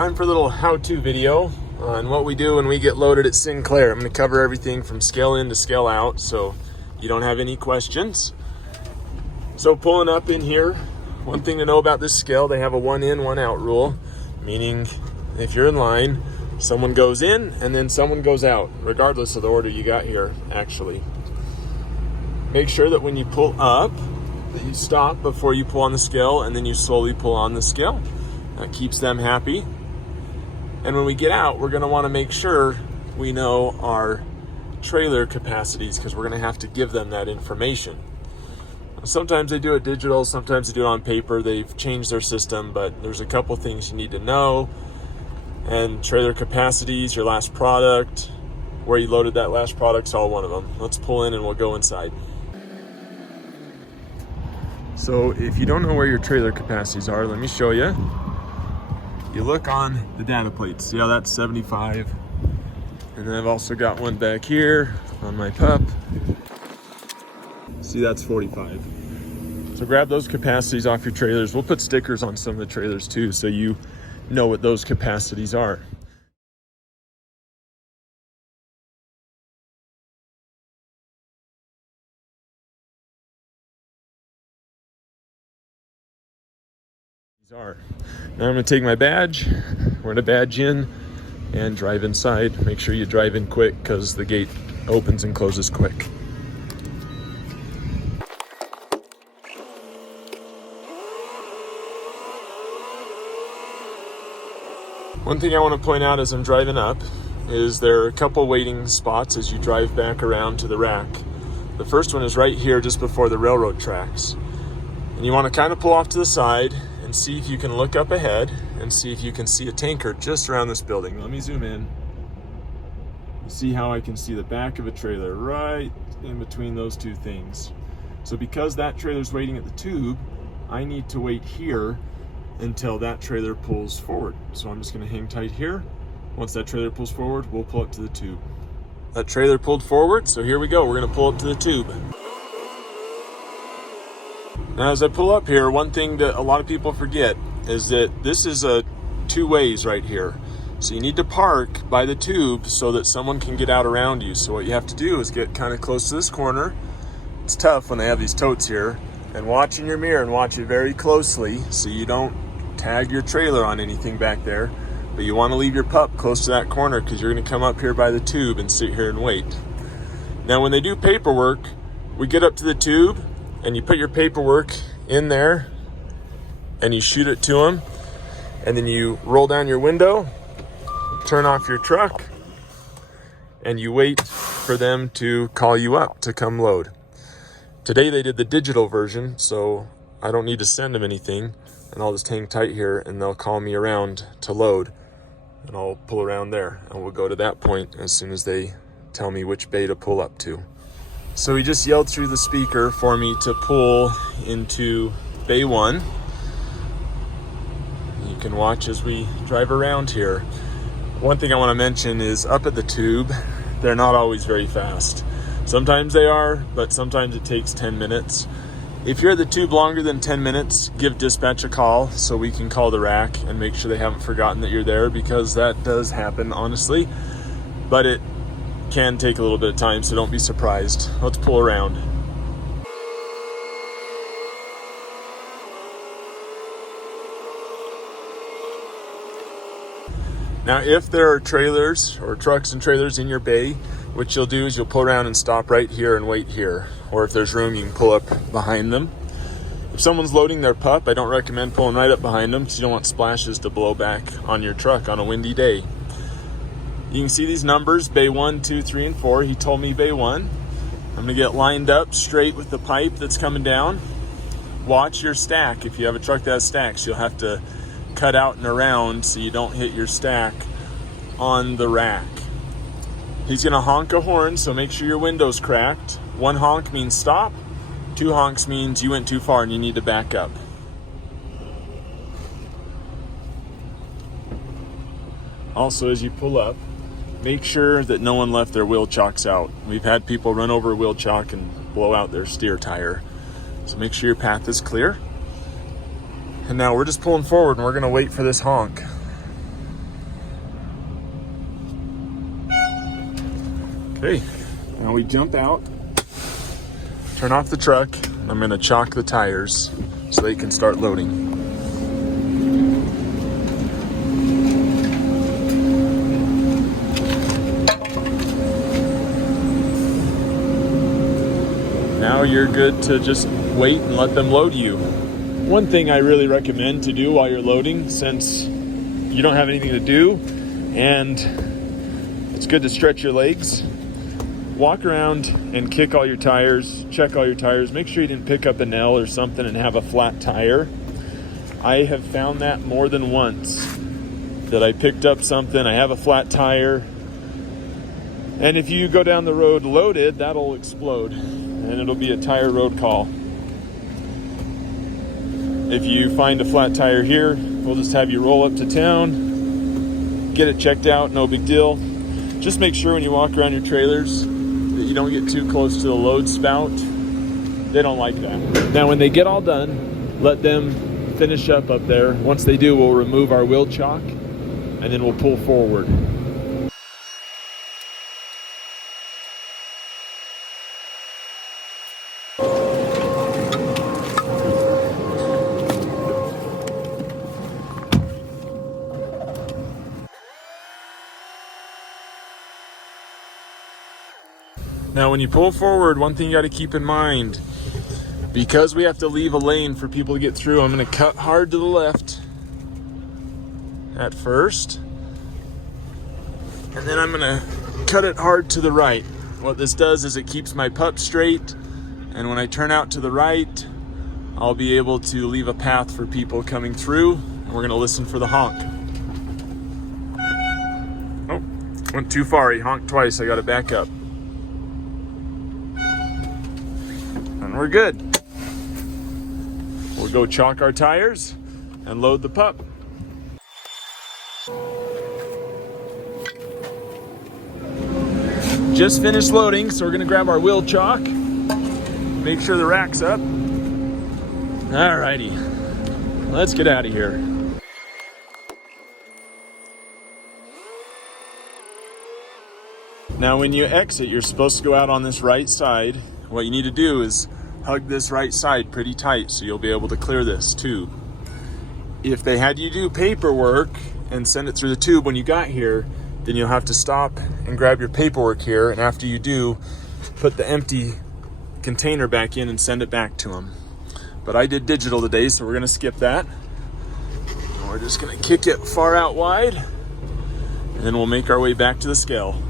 Time for a little how-to video on what we do when we get loaded at Sinclair. I'm going to cover everything from scale in to scale out so you don't have any questions. So pulling up in here, one thing to know about this scale, they have a 1 in, 1 out rule, meaning if you're in line, someone goes in and then someone goes out, regardless of the order you got here, actually. Make sure that when you pull up, that you stop before you pull on the scale and then you slowly pull on the scale. That keeps them happy. And when we get out, we're going to want to make sure we know our trailer capacities because we're going to have to give them that information. Sometimes they do it digital, sometimes they do it on paper. They've changed their system, but there's a couple things you need to know. And trailer capacities, your last product, where you loaded that last product's all one of them. Let's pull in and we'll go inside. So if you don't know where your trailer capacities are, let me show you. You look on the data plate, see how that's 75? And then I've also got one back here on my pup. See, that's 45. So grab those capacities off your trailers. We'll put stickers on some of the trailers too, so you know what those capacities are. Now I'm going to take my badge, we're going to badge in and drive inside. Make sure you drive in quick because the gate opens and closes quick. One thing I want to point out as I'm driving up is there are a couple waiting spots as you drive back around to the rack. The first one is right here just before the railroad tracks. And you want to kind of pull off to the side and see if you can look up ahead and see if you can see a tanker just around this building. Let me zoom in. You see how I can see the back of a trailer right in between those two things. So because that trailer's waiting at the tube, I need to wait here until that trailer pulls forward. So I'm just going to hang tight here. Once that trailer pulls forward, we'll pull up to the tube. That trailer pulled forward, so here we go. We're going to pull up to the tube. Now as I pull up here, one thing that a lot of people forget is that this is a two ways right here. So you need to park by the tube so that someone can get out around you. So what you have to do is get kind of close to this corner. It's tough when they have these totes here. And watch in your mirror and watch it very closely so you don't tag your trailer on anything back there. But you want to leave your pup close to that corner because you're going to come up here by the tube and sit here and wait. Now when they do paperwork, we get up to the tube and you put your paperwork in there and you shoot it to them, and then you roll down your window, turn off your truck, and you wait for them to call you up to come load. Today they did the digital version, so I don't need to send them anything, and I'll just hang tight here and they'll call me around to load, and I'll pull around there and we'll go to that point as soon as they tell me which bay to pull up to. So he just yelled through the speaker for me to pull into Bay 1. You can watch as we drive around here. One thing I want to mention is up at the tube, they're not always very fast. Sometimes they are, but sometimes it takes 10 minutes. If you're at the tube longer than 10 minutes, give dispatch a call so we can call the rack and make sure they haven't forgotten that you're there, because that does happen, honestly. But it can take a little bit of time, so don't be surprised. Let's pull around. Now, if there are trailers or trucks and trailers in your bay, what you'll do is you'll pull around and stop right here and wait here. Or if there's room, you can pull up behind them. If someone's loading their pup, I don't recommend pulling right up behind them because you don't want splashes to blow back on your truck on a windy day. You can see these numbers, Bay 1, 2, 3, and 4. He told me Bay 1. I'm going to get lined up straight with the pipe that's coming down. Watch your stack. If you have a truck that has stacks, you'll have to cut out and around so you don't hit your stack on the rack. He's going to honk a horn, so make sure your window's cracked. 1 honk means stop. 2 honks means you went too far and you need to back up. Also, as you pull up, make sure that no one left their wheel chocks out. We've had people run over wheel chock and blow out their steer tire. So make sure your path is clear. And now we're just pulling forward and we're going to wait for this honk. Okay, now we jump out, turn off the truck. I'm gonna chock the tires so they can start loading. Now you're good to just wait and let them load you. One thing I really recommend to do while you're loading, since you don't have anything to do and it's good to stretch your legs, walk around and kick all your tires, check all your tires, make sure you didn't pick up a nail or something and have a flat tire. I have found that more than once, that I picked up something, I have a flat tire, and if you go down the road loaded, that'll explode and it'll be a tire road call. If you find a flat tire here, we'll just have you roll up to town, get it checked out, no big deal. Just make sure when you walk around your trailers that you don't get too close to the load spout. They don't like that. Now when they get all done, let them finish up there. Once they do, we'll remove our wheel chock and then we'll pull forward. Now when you pull forward, one thing you got to keep in mind, because we have to leave a lane for people to get through, I'm going to cut hard to the left at first, and then I'm going to cut it hard to the right. What this does is it keeps my pup straight, and when I turn out to the right, I'll be able to leave a path for people coming through, and we're going to listen for the honk. Oh, went too far. He honked twice. I got to back up. And we're good. We'll go chock our tires and load the pup. Just finished loading, so we're gonna grab our wheel chock, make sure the rack's up. Alrighty, let's get out of here. Now when you exit, you're supposed to go out on this right side. What you need to do is hug this right side pretty tight so you'll be able to clear this tube. If they had you do paperwork and send it through the tube when you got here, then you'll have to stop and grab your paperwork here, and after you do, put the empty container back in and send it back to them. But I did digital today, so we're gonna skip that. And we're just gonna kick it far out wide, and then we'll make our way back to the scale.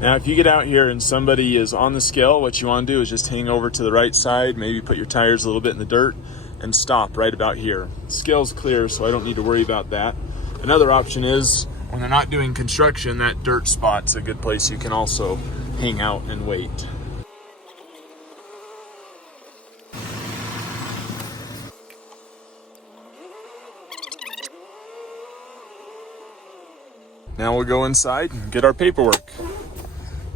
Now, if you get out here and somebody is on the scale, what you want to do is just hang over to the right side, maybe put your tires a little bit in the dirt, and stop right about here. The scale's clear, so I don't need to worry about that. Another option is, when they're not doing construction, that dirt spot's a good place you can also hang out and wait. Now we'll go inside and get our paperwork.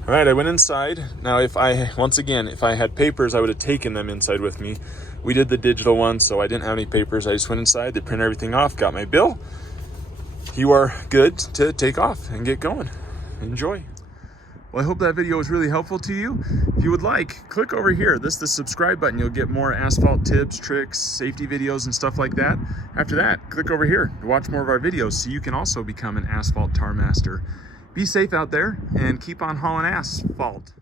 All right, I went inside. Now, if I had papers, I would have taken them inside with me. We did the digital one, so I didn't have any papers. I just went inside, they printed everything off, got my bill. You are good to take off and get going. Enjoy. Well, I hope that video was really helpful to you. If you would like, click over here. This is the subscribe button. You'll get more asphalt tips, tricks, safety videos, and stuff like that. After that, click over here to watch more of our videos so you can also become an asphalt tar master. Be safe out there and keep on hauling asphalt.